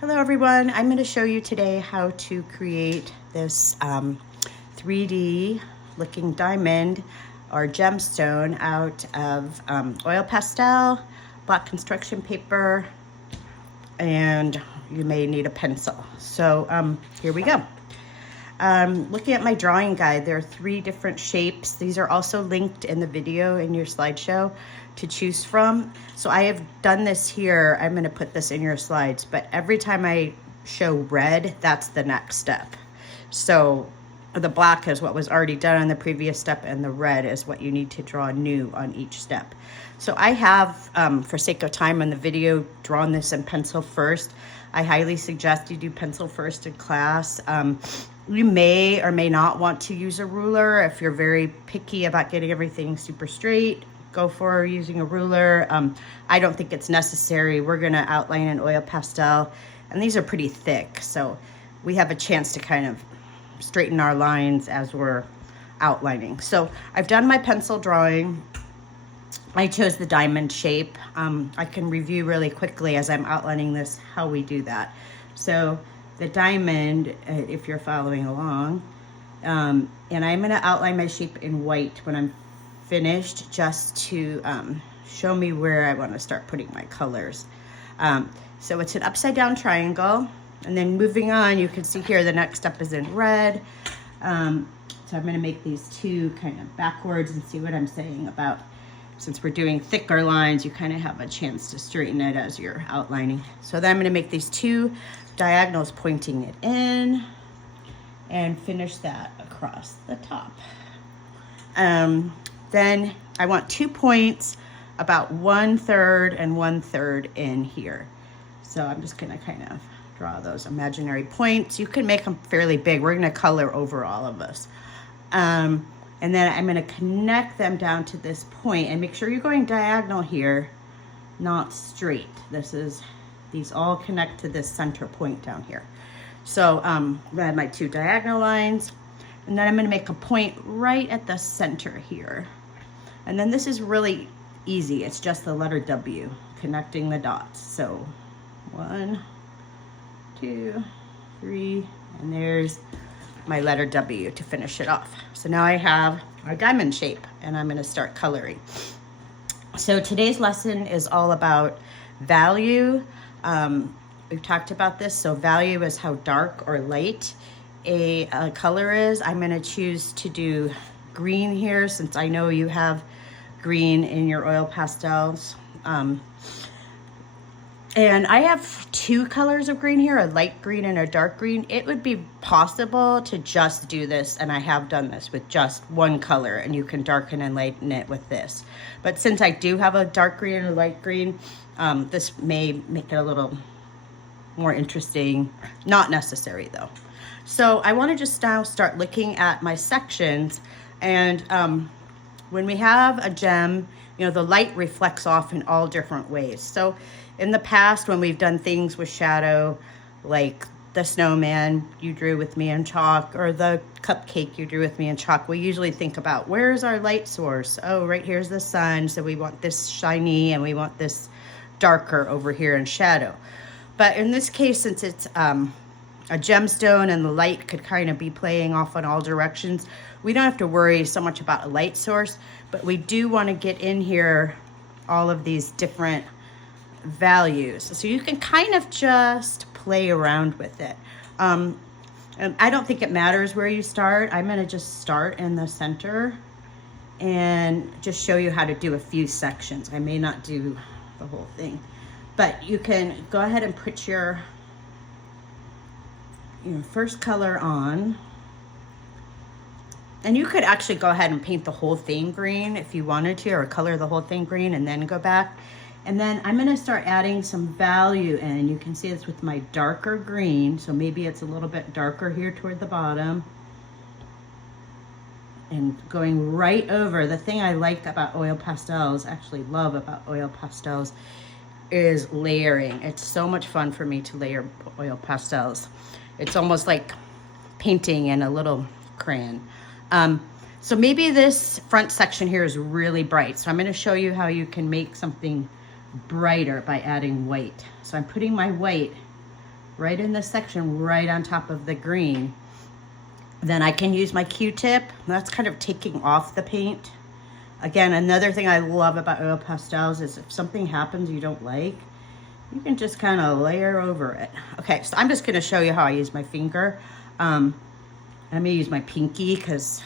Hello everyone, I'm going to show you today how to create this 3D looking diamond or gemstone out of oil pastel, black construction paper, and you may need a pencil. So here we go. Looking at my drawing guide, there are 3 different shapes. These are also linked in the video in your slideshow to choose from. So I have done this here. I'm going to put this in your slides, but every time I show red, that's the next step. So the black is what was already done on the previous step, and the red is what you need to draw new on each step. So I have, for sake of time on the video, drawn this in pencil first. I highly suggest you do pencil first in class. You may or may not want to use a ruler. If you're very picky about getting everything super straight, go for using a ruler. I don't think it's necessary. We're gonna outline in oil pastel, and these are pretty thick, so we have a chance to kind of straighten our lines as we're outlining. So I've done my pencil drawing. I chose the diamond shape. I can review really quickly as I'm outlining this how we do that. So the diamond, if you're following along, and I'm going to outline my shape in white when I'm finished, just to show me where I want to start putting my colors. So it's an upside down triangle, and then moving on, you can see here the next step is in red. So I'm going to make these 2 kind of backwards and see what I'm saying about, since we're doing thicker lines, you kind of have a chance to straighten it as you're outlining. So then I'm going to make these 2 diagonals pointing it in and finish that across the top. Then I want 2 points about 1/3 and 1/3 in here. So I'm just going to kind of draw those imaginary points. You can make them fairly big. We're going to color over all of this. And then I'm going to connect them down to this point, and make sure you're going diagonal here, not straight. These all connect to this center point down here. So I have my 2 diagonal lines, and then I'm going to make a point right at the center here. And then this is really easy. It's just the letter W, connecting the dots. So 1, 2, 3, and there's my letter W to finish it off. So now I have our diamond shape, and I'm going to start coloring. So today's lesson is all about value. We've talked about this. So value is how dark or light a color is. I'm going to choose to do green here, since I know you have green in your oil pastels. And I have 2 colors of green here, a light green and a dark green. It would be possible to just do this, and I have done this with just 1 color, and you can darken and lighten it with this. But since I do have a dark green and a light green, this may make it a little more interesting. Not necessary though. So I want to just now start looking at my sections, and when we have a gem, you know, the light reflects off in all different ways. So in the past, when we've done things with shadow, like the snowman you drew with me in chalk, or the cupcake you drew with me in chalk, we usually think about, where's our light source? Oh, right here's the sun, so we want this shiny and we want this darker over here in shadow. But in this case, since it's a gemstone and the light could kind of be playing off in all directions, we don't have to worry so much about a light source, but we do want to get in here all of these different values. So you can kind of just play around with it. And I don't think it matters where you start. I'm going to just start in the center and just show you how to do a few sections. I may not do the whole thing, but you can go ahead and put your first color on. And you could actually go ahead and paint the whole thing green if you wanted to, or color the whole thing green and then go back. And then I'm going to start adding some value in. You can see this with my darker green, so maybe it's a little bit darker here toward the bottom. And going right over, the thing I like about oil pastels, actually love about oil pastels, is layering. It's so much fun for me to layer oil pastels. It's almost like painting in a little crayon. So maybe this front section here is really bright. So I'm going to show you how you can make something brighter by adding white. So I'm putting my white right in this section, right on top of the green. Then I can use my Q-tip. That's kind of taking off the paint. Again, another thing I love about oil pastels is if something happens you don't like, you can just kind of layer over it. Okay, so I'm just gonna show you how I use my finger. I'm gonna use my pinky because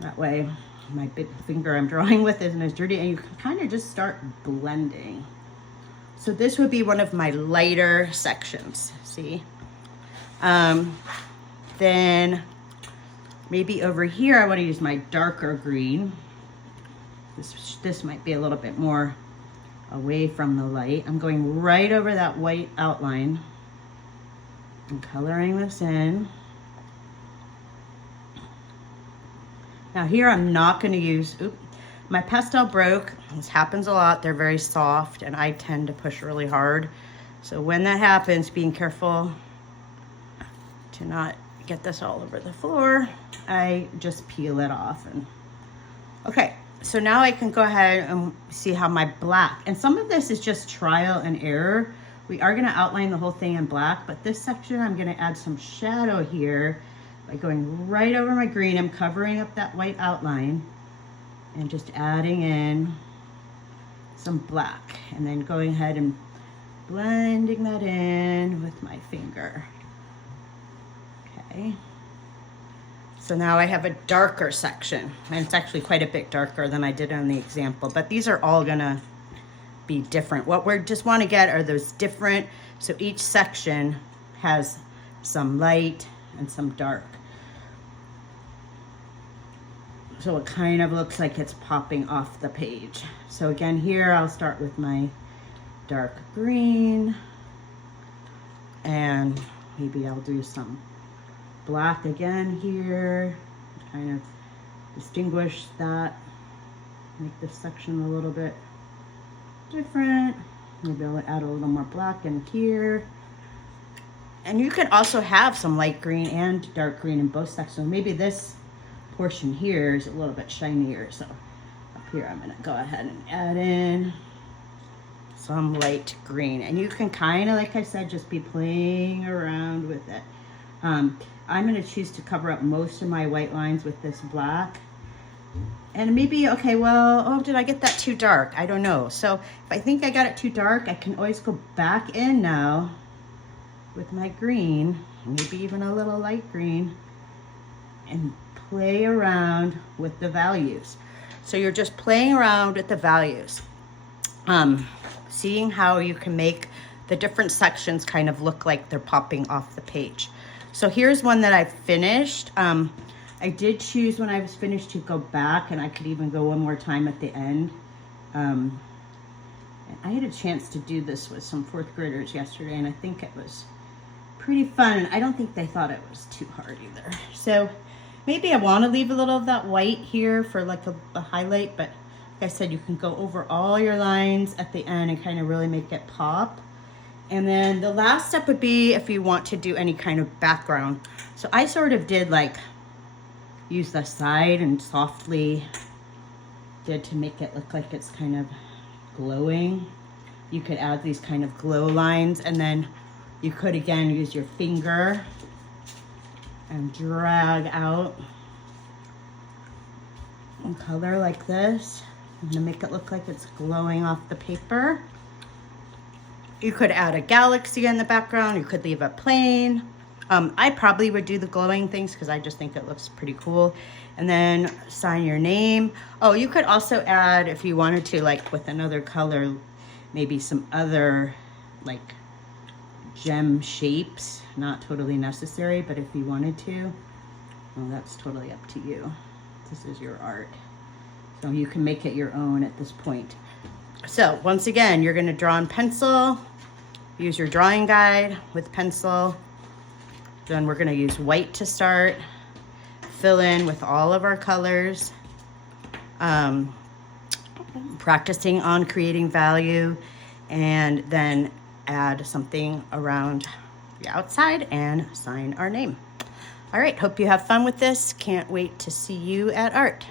that way my big finger I'm drawing with isn't as dirty, and you can kind of just start blending. So this would be one of my lighter sections, see? Then maybe over here I want to use my darker green. This might be a little bit more away from the light. I'm going right over that white outline and coloring this in. Now here I'm not going to use, my pastel broke. This happens a lot. They're very soft and I tend to push really hard. So when that happens, being careful to not get this all over the floor, I just peel it off. And okay, so now I can go ahead and see how my black, and some of this is just trial and error. We are going to outline the whole thing in black, but this section I'm going to add some shadow here by going right over my green. I'm covering up that white outline and just adding in some black, and then going ahead and blending that in with my finger. Okay, so now I have a darker section, and it's actually quite a bit darker than I did on the example, but these are all gonna be different. What we just want to get are those different, so each section has some light and some dark. So it kind of looks like it's popping off the page. So again, here I'll start with my dark green, and maybe I'll do some black again here, kind of distinguish that, make this section a little bit different. Maybe I'll add a little more black in here. And you can also have some light green and dark green in both sections. Maybe this portion here is a little bit shinier, so up here I'm gonna go ahead and add in some light green. And you can kind of, like I said, just be playing around with it. I'm going to choose to cover up most of my white lines with this black. And maybe, okay, well, oh, did I get that too dark? I don't know. So if I think I got it too dark, I can always go back in now with my green, maybe even a little light green, and play around with the values. So you're just playing around with the values, seeing how you can make the different sections kind of look like they're popping off the page. So here's one that I finished. I did choose when I was finished to go back, and I could even go one more time at the end. And I had a chance to do this with some fourth graders yesterday, and I think it was pretty fun. And I don't think they thought it was too hard either. So maybe I want to leave a little of that white here for like a highlight, but like I said, you can go over all your lines at the end and kind of really make it pop. And then the last step would be if you want to do any kind of background. So I sort of did like use the side and softly did to make it look like it's kind of glowing. You could add these kind of glow lines, and then you could again use your finger and drag out and color like this. I'm gonna make it look like it's glowing off the paper. You could add a galaxy in the background. You could leave it plain. I probably would do the glowing things because I just think it looks pretty cool. And then sign your name. Oh, you could also add, if you wanted to, like with another color, maybe some other like gem shapes. Not totally necessary, but if you wanted to, well, that's totally up to you. This is your art. So you can make it your own at this point. So once again, you're going to draw in pencil, use your drawing guide with pencil. Then we're going to use white to start, fill in with all of our colors, practicing on creating value, and then add something around the outside and sign our name. All right, hope you have fun with this. Can't wait to see you at art.